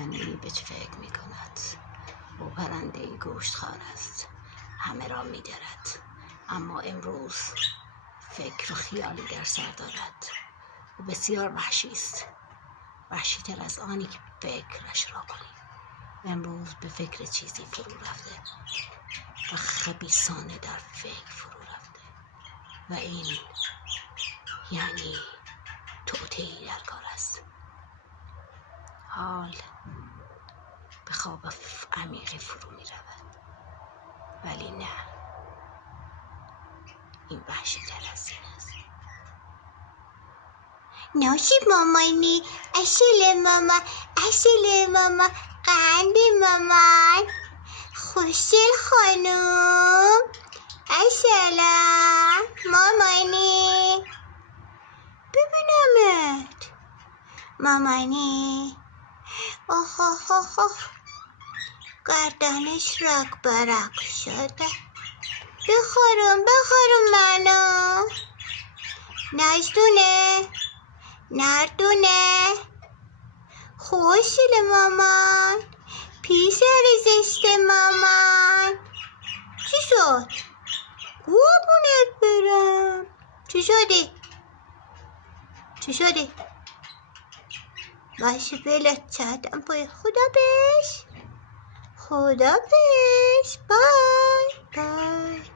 یعنی به چه فکر می کند؟ او پرنده گوشتخوار است، همه را می درد، اما امروز فکر و خیالی در سر دارد. او بسیار وحشی است، وحشی‌تر از آنی که فکرش را کنی. امروز به فکر چیزی فرو رفته و خبیثانه در فکر فرو رفته و این یعنی توطئه‌ای در کار است. حال به خواب عمیقی فرو می رود، ولی نه، این وحشی تر از این است. ناشی مامانی، اصل ماما، قند مامان، خوشگل خانم، السلام مامانی، ببینمت مامانی. آخ آخ آخ آخ، گردنش رگ برگ شده. بخورم منو، نردونه خوشگل مامان، پیسر زشت مامان. چی شد؟ قربونت برم. چی شدی؟ باشه بلت کردم پای خدا بش. بای.